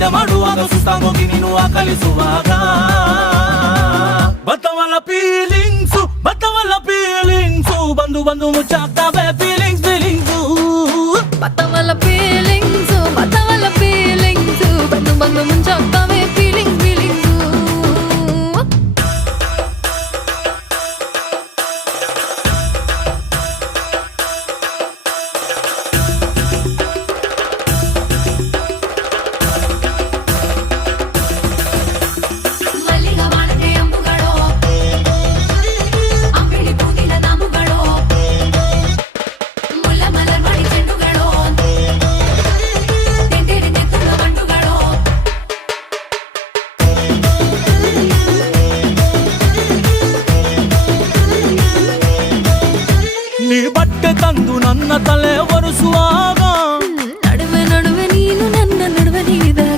ನಿದ್ದೆ ಮಾಡುವಾಗ ಸುಸ್ತಾಗೋಗಿ ನೀನು ಆಕಲಿಸುವಾಗ ಬತ್ತವಲ್ಲ ಫೀಲಿಂಗ್ಸು ಬಂದು ಮುಚ್ಚಾಗ್ತಾವೆ ಫೀಲಿಂಗ್ಸು ಬತ್ತವಲ್ಲ ಫೀಲಿಂಗ್ಸು